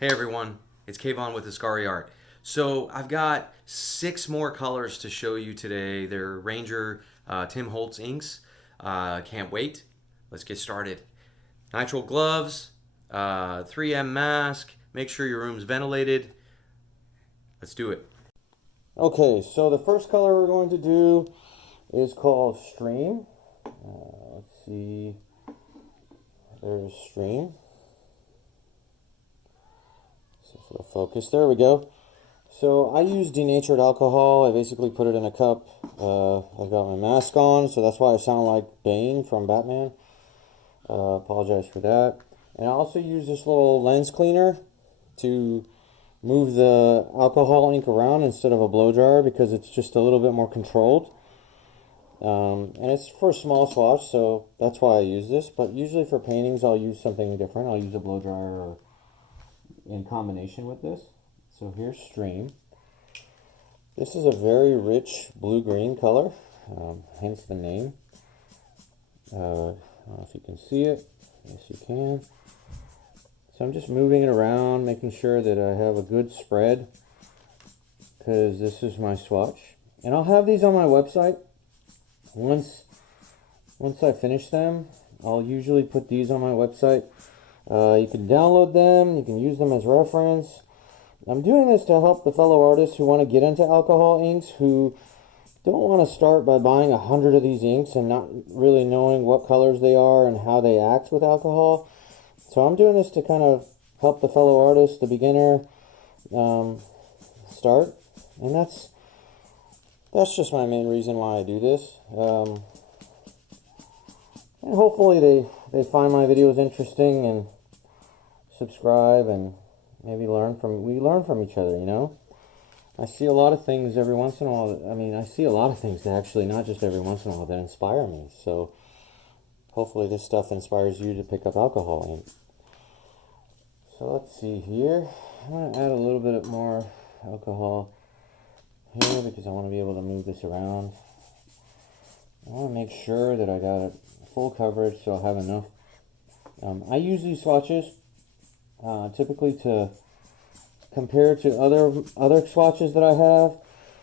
Hey everyone, it's Kayvon with Ascari Art. So I've got 6 more colors to show you today. They're Ranger Tim Holtz inks. Can't wait. Let's get started. Nitrile gloves, 3M mask. Make sure your room's ventilated. Let's do it. Okay, so the first color we're going to do is called Stream. Let's see. There's Stream. So for the focus, there we go. So I use denatured alcohol. I basically put it in a cup. I've got my mask on, so that's why I sound like Bane from Batman. Apologize for that. And I also use this little lens cleaner to move the alcohol ink around instead of a blow dryer because it's just a little bit more controlled. And it's for a small swatch, so that's why I use this. But usually for paintings, I'll use something different. I'll use a blow dryer or in combination with this. So here's Stream. This is a very rich blue-green color, hence the name. I don't know if you can see it. Yes, you can. So I'm just moving it around, making sure that I have a good spread, because this is my swatch. And I'll have these on my website. Once I finish them, I'll usually put these on my website. You can download them, you can use them as reference. I'm doing this to help the fellow artists who want to get into alcohol inks, who don't want to start by buying 100 of these inks and not really knowing what colors they are and how they act with alcohol. So I'm doing this to kind of help the fellow artist, the beginner, start. And that's just my main reason why I do this. And hopefully they find my videos interesting and subscribe and maybe we learn from each other, you know. I see a lot of things every once in a while. I mean, I see a lot of things that actually, not just every once in a while, that inspire me. So hopefully this stuff inspires you to pick up alcohol ink. So let's see here. I'm going to add a little bit more alcohol here because I want to be able to move this around. I want to make sure that I got it full coverage so I'll have enough. I use these swatches typically to compare to other swatches that I have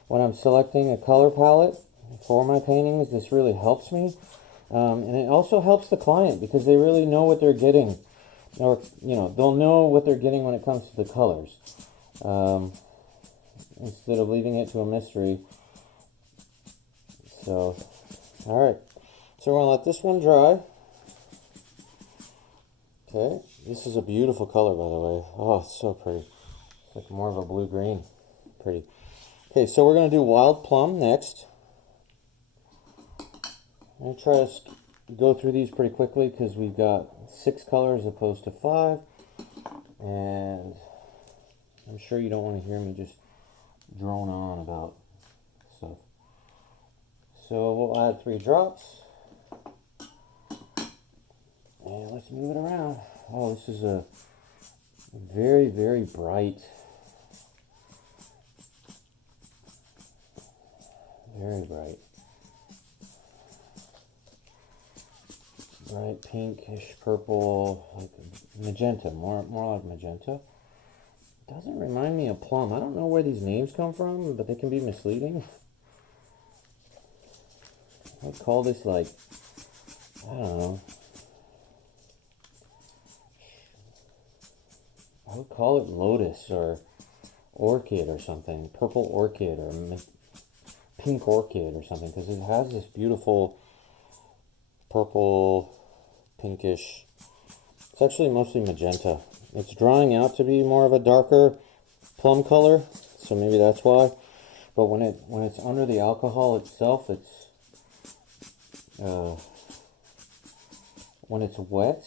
when I'm selecting a color palette for my paintings. This really helps me, and it also helps the client because they really know what they're getting, or they'll know what they're getting when it comes to the colors, instead of leaving it to a mystery. So all right, so we're gonna let this one dry. Okay, this is a beautiful color, by the way. Oh, it's so pretty. It's like more of a blue-green. Pretty. Okay, so we're going to do Wild Plum next. I'm going to try to go through these pretty quickly because we've got 6 colors as opposed to 5. And I'm sure you don't want to hear me just drone on about stuff. So we'll add 3 drops. And let's move it around. Oh, this is a very, very bright, bright pinkish purple, like magenta, more like magenta. Doesn't remind me of plum. I don't know where these names come from, but they can be misleading. I'd call this like, I don't know. I would call it lotus or orchid or something, purple orchid or pink orchid or something, because it has this beautiful purple, pinkish. It's actually mostly magenta. It's drying out to be more of a darker plum color, so maybe that's why. But when it's under the alcohol itself, it's when it's wet,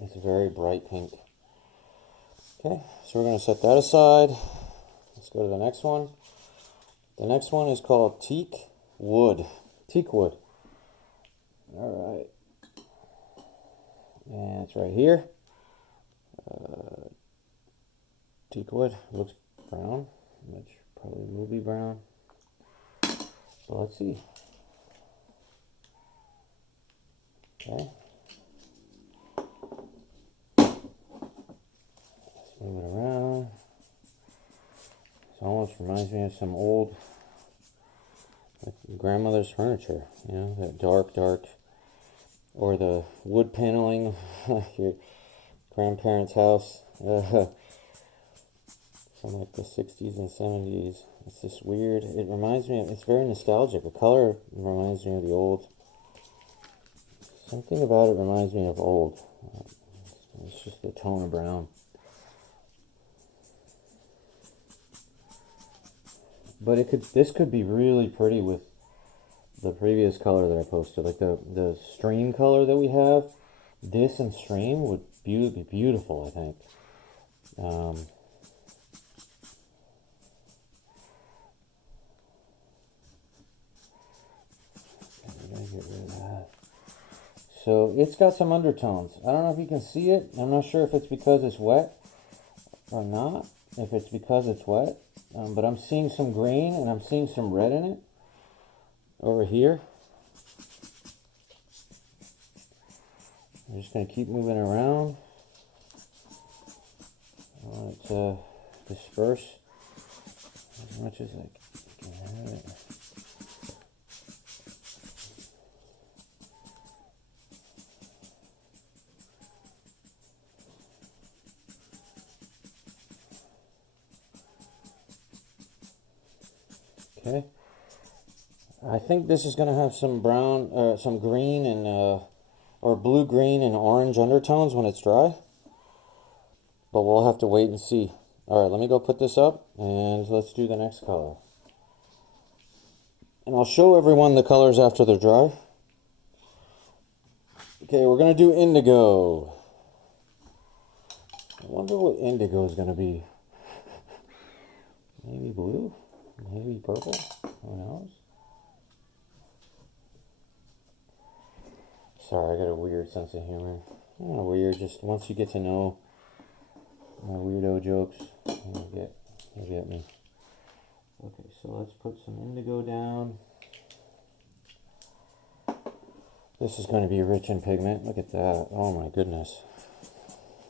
it's very bright pink. Okay, so we're going to set that aside. Let's go to the next one. The next one is called Teak Wood. Teak Wood. All right. And it's right here. Teak Wood looks brown, which probably will be brown. So let's see. Okay. Let's move it around. reminds me of some old, like, grandmother's furniture, you know, that dark, or the wood paneling, like your grandparents' house, from like the 60s and 70s. It's just weird. It reminds me of, it's very nostalgic. The color reminds me of the old. Something about it reminds me of old. It's just the tone of brown. But this could be really pretty with the previous color that I posted, like the stream color that we have. This and stream would be beautiful, I think. Get rid of that. So it's got some undertones. I don't know if you can see it. I'm not sure if it's because it's wet or not. If it's because it's wet. But I'm seeing some green and I'm seeing some red in it over here. I'm just going to keep moving around. I want it to disperse as much as I can have it. Okay, I think this is going to have some brown, some green and, or blue, green, and orange undertones when it's dry. But we'll have to wait and see. All right, let me go put this up and let's do the next color. And I'll show everyone the colors after they're dry. Okay, we're going to do indigo. I wonder what indigo is going to be. Maybe blue? Maybe purple? Who knows? Sorry, I got a weird sense of humor. Not weird, just once you get to know my weirdo jokes, you'll get me. Okay, so let's put some indigo down. This is going to be rich in pigment. Look at that. Oh my goodness.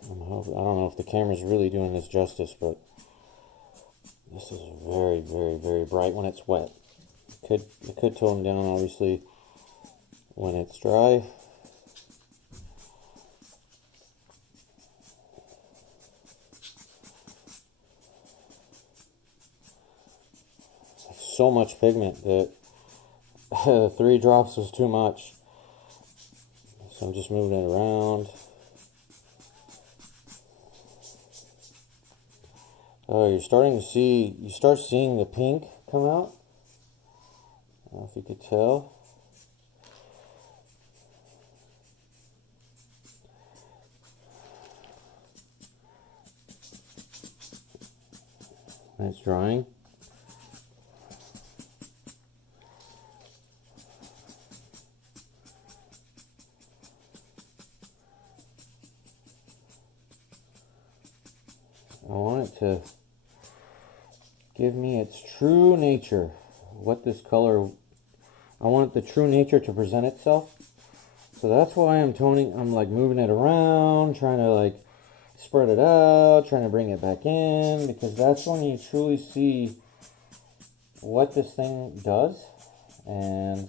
I don't know if the camera's really doing this justice, but this is very, very, very bright when it's wet. It could tone down, obviously, when it's dry. So much pigment that 3 drops was too much. So I'm just moving it around. Oh, you start seeing the pink come out. I don't know if you could tell. And it's drying. I want it to give me its true nature. What this color, I want the true nature to present itself. So that's why I'm like moving it around, trying to like spread it out, trying to bring it back in, because that's when you truly see what this thing does and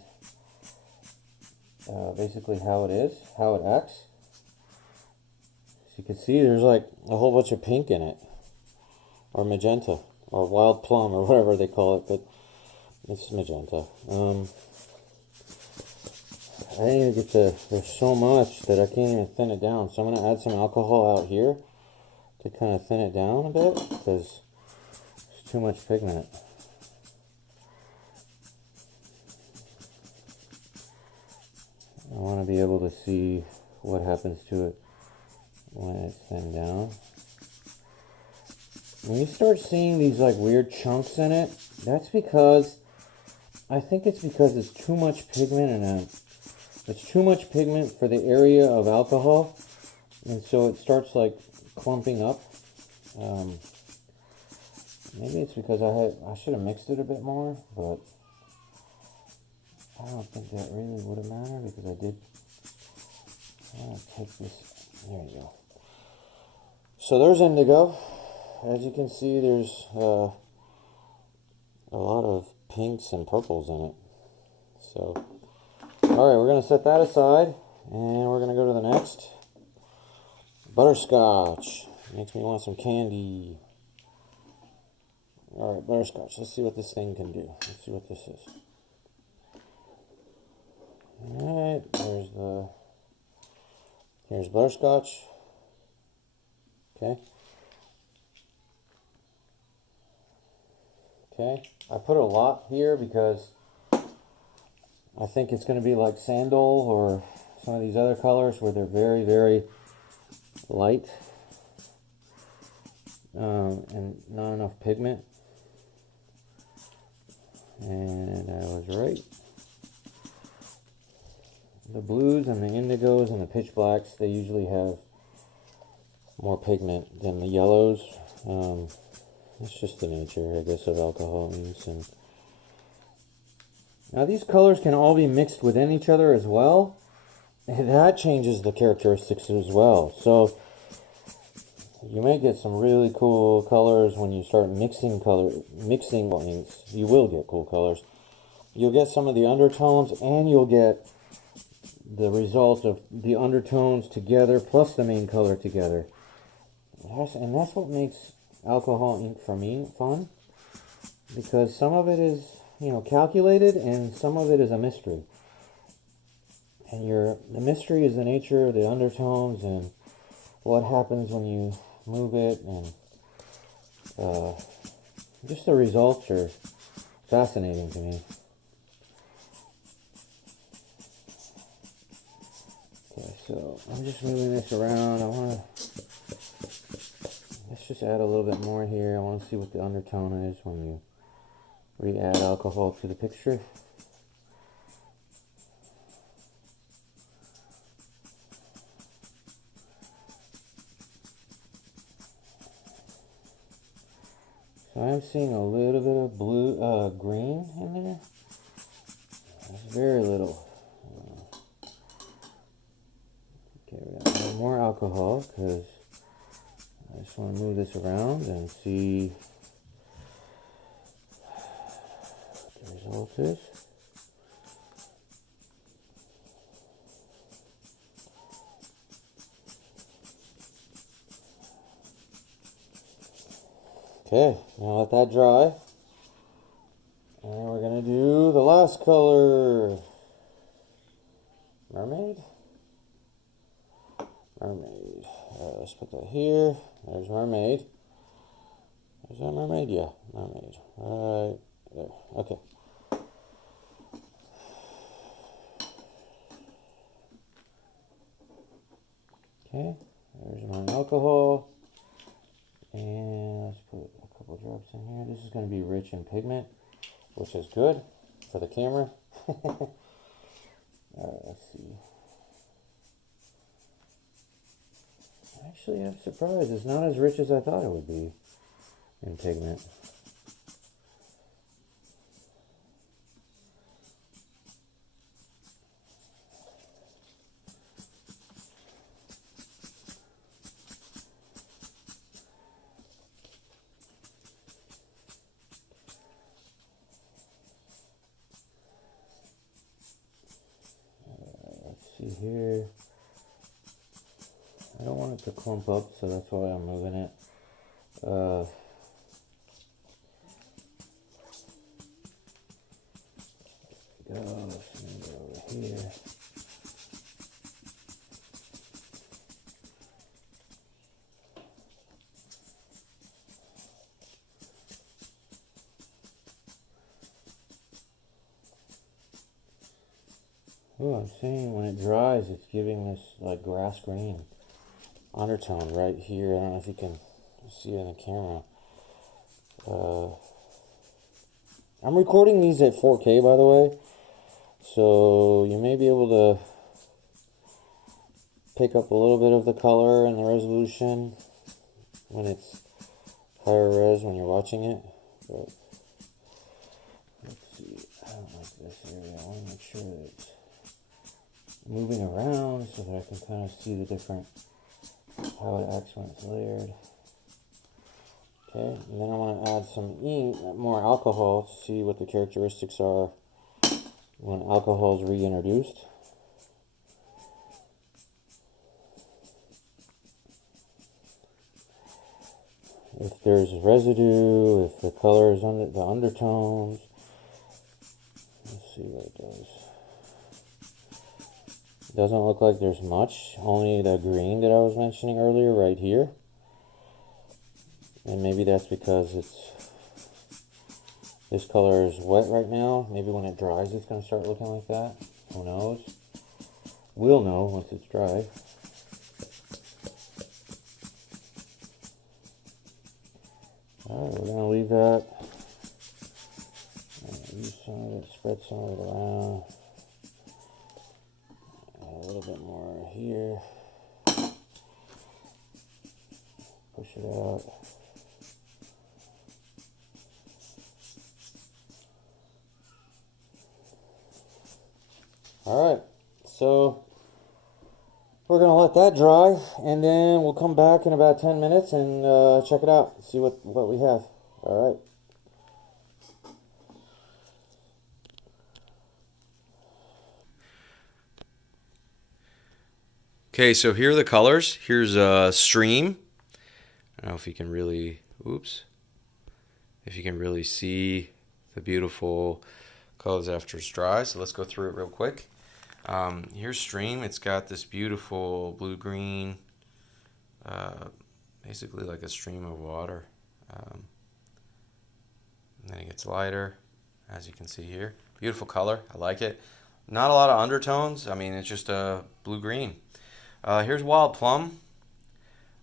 basically how it is, how it acts. As you can see, there's like a whole bunch of pink in it, or magenta, or wild plum, or whatever they call it, but it's magenta. I didn't even get to, there's so much that I can't even thin it down. So I'm going to add some alcohol out here to kind of thin it down a bit, because there's too much pigment. I want to be able to see what happens to it when it's thinned down. When you start seeing these like weird chunks in it, that's because, I think it's because it's too much pigment and it's too much pigment for the area of alcohol, and so it starts like clumping up. Maybe it's because I should have mixed it a bit more, but I don't think that really would have mattered because I did. I'm gonna take this. There you go. So there's indigo. As you can see, there's a lot of pinks and purples in it. So, all right, we're gonna set that aside, and we're gonna go to the next. Butterscotch. Makes me want some candy. All right, butterscotch. Let's see what this thing can do. Let's see what this is. All right, here's butterscotch. Okay. Okay, I put a lot here because I think it's going to be like sandal or some of these other colors where they're very, very light and not enough pigment. And I was right. The blues and the indigos and the pitch blacks, they usually have more pigment than the yellows. It's just the nature, I guess, of alcohol inks. And now these colors can all be mixed within each other as well. And that changes the characteristics as well. So you may get some really cool colors when you start mixing inks. You will get cool colors. You'll get some of the undertones, and you'll get the result of the undertones together plus the main color together. And that's what makes alcohol ink for me fun, because some of it is, calculated, and some of it is a mystery. And the mystery is the nature of the undertones and what happens when you move it, and just the results are fascinating to me. Okay, so I'm just moving this around. Let's just add a little bit more here. I want to see what the undertone is when you re-add alcohol to the picture. So I'm seeing a little bit of green in there. There's very little. Okay, we got a more alcohol because I just want to move this around and see what the result is. Okay, now let that dry. And we're going to do the last color. Mermaid? Mermaid. Let's put that here. There's Mermaid. Is that Mermaid? Yeah, Mermaid. Right there. Okay. Okay, there's my alcohol. And let's put a couple drops in here. This is going to be rich in pigment, which is good for the camera. Alright, let's see. Actually, I'm surprised. It's not as rich as I thought it would be in pigment. Let's see here. I don't want it to clump up, so that's why I'm moving it. Go over here. Oh, I'm seeing when it dries, it's giving this like grass green undertone right here. I don't know if you can see it in the camera. I'm recording these at 4K, by the way, so you may be able to pick up a little bit of the color and the resolution when it's higher res when you're watching it. But let's see, I don't like this area. I want to make sure that it's moving around so that I can kind of see the different, how it acts when it's layered. Okay, and then I want to add some ink, more alcohol, to see what the characteristics are when alcohol is reintroduced. If there's residue, if the color is under the undertones. Let's see what it does. It doesn't look like there's much, only the green that I was mentioning earlier right here. And maybe that's because this color is wet right now. Maybe when it dries it's going to start looking like that. Who knows? We'll know once it's dry. Alright, we're going to leave that. Use some of it, spread some of it around. Add a little bit more here. Push it out. Alright, so we're going to let that dry, and then we'll come back in about 10 minutes and check it out, see what we have. Alright. Okay, so here are the colors. Here's a stream. I don't know if you can really, if you can really see the beautiful colors after it's dry. So let's go through it real quick. Here's stream. It's got this beautiful blue-green, basically like a stream of water. And then it gets lighter, as you can see here. Beautiful color. I like it. Not a lot of undertones. I mean, it's just a blue-green. Here's Wild Plum.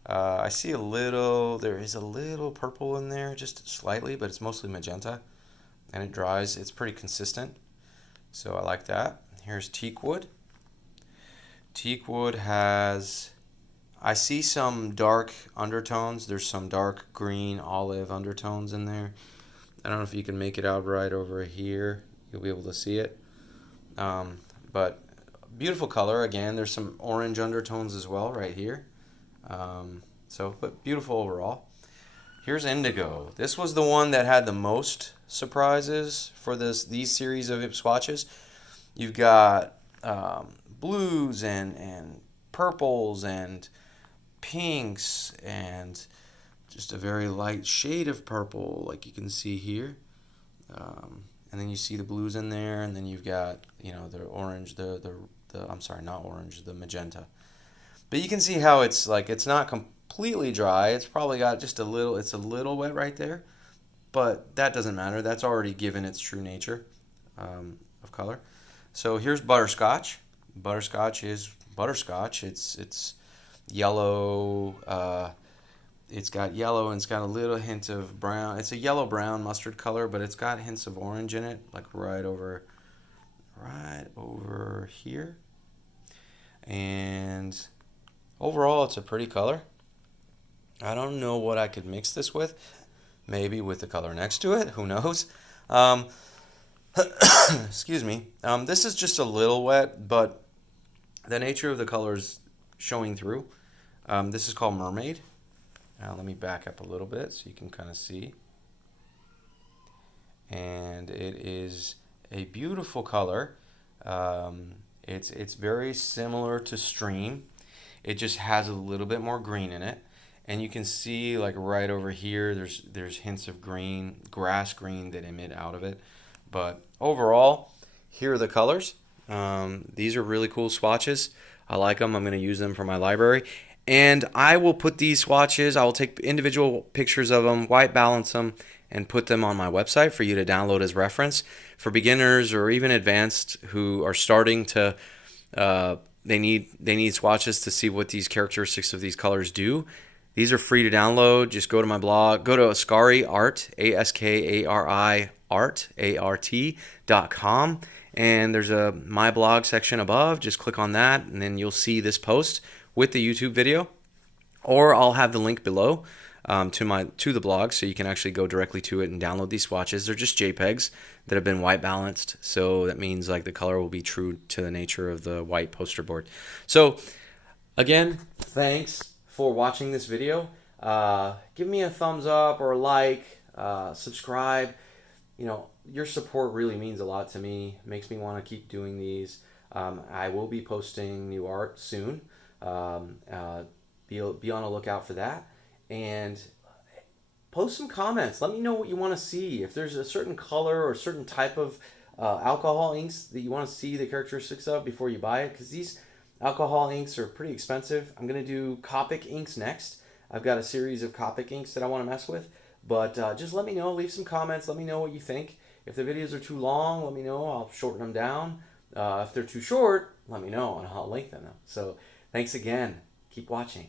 I see there is a little purple in there, just slightly, but it's mostly magenta. And it dries, it's pretty consistent. So I like that. Here's Teak Wood. Teak Wood has, I see some dark undertones. There's some dark green olive undertones in there. I don't know if you can make it out right over here. You'll be able to see it. But beautiful color. Again, there's some orange undertones as well right here. But beautiful overall. Here's Indigo. This was the one that had the most surprises for these series of swatches. You've got blues and purples and pinks and just a very light shade of purple, like you can see here. And then you see the blues in there, and then you've got, you know, the orange, I'm sorry, not orange, the magenta. But you can see how it's like, it's not completely dry. It's probably got just it's a little wet right there, but that doesn't matter. That's already given its true nature of color. So here's Butterscotch. Butterscotch is butterscotch. It's yellow. It's got yellow and it's got a little hint of brown. It's a yellow-brown mustard color, but it's got hints of orange in it, like right over here. And overall, it's a pretty color. I don't know what I could mix this with. Maybe with the color next to it. Who knows? Excuse me. This is just a little wet, but the nature of the color is showing through. This is called Mermaid. Now let me back up a little bit so you can kind of see. And it is a beautiful color. It's very similar to Stream. It just has a little bit more green in it. And you can see, like right over here, there's hints of green, grass green that emit out of it. But overall, here are the colors. These are really cool swatches. I like them. I'm going to use them for my library. And I will put these swatches, I will take individual pictures of them, white balance them, and put them on my website for you to download as reference. For beginners or even advanced who are starting to, they need swatches to see what these characteristics of these colors do. These are free to download. Just go to my blog. Go to Askari Art, ASKARI Art, ART.com. And there's a My Blog section above. Just click on that, and then you'll see this post with the YouTube video. Or I'll have the link below to the blog, so you can actually go directly to it and download these swatches. They're just JPEGs that have been white balanced. So that means like the color will be true to the nature of the white poster board. So again, thanks for watching this video. give me a thumbs up or a like, subscribe. You know, your support really means a lot to me. Makes me want to keep doing these. I will be posting new art soon. Be on a lookout for that. And post some comments. Let me know what you want to see. If there's a certain color or a certain type of alcohol inks that you want to see the characteristics of before you buy it, because these alcohol inks are pretty expensive. I'm going to do Copic inks next. I've got a series of Copic inks that I want to mess with. But just let me know. Leave some comments. Let me know what you think. If the videos are too long, let me know. I'll shorten them down. If they're too short, let me know and I'll lengthen them. So thanks again. Keep watching.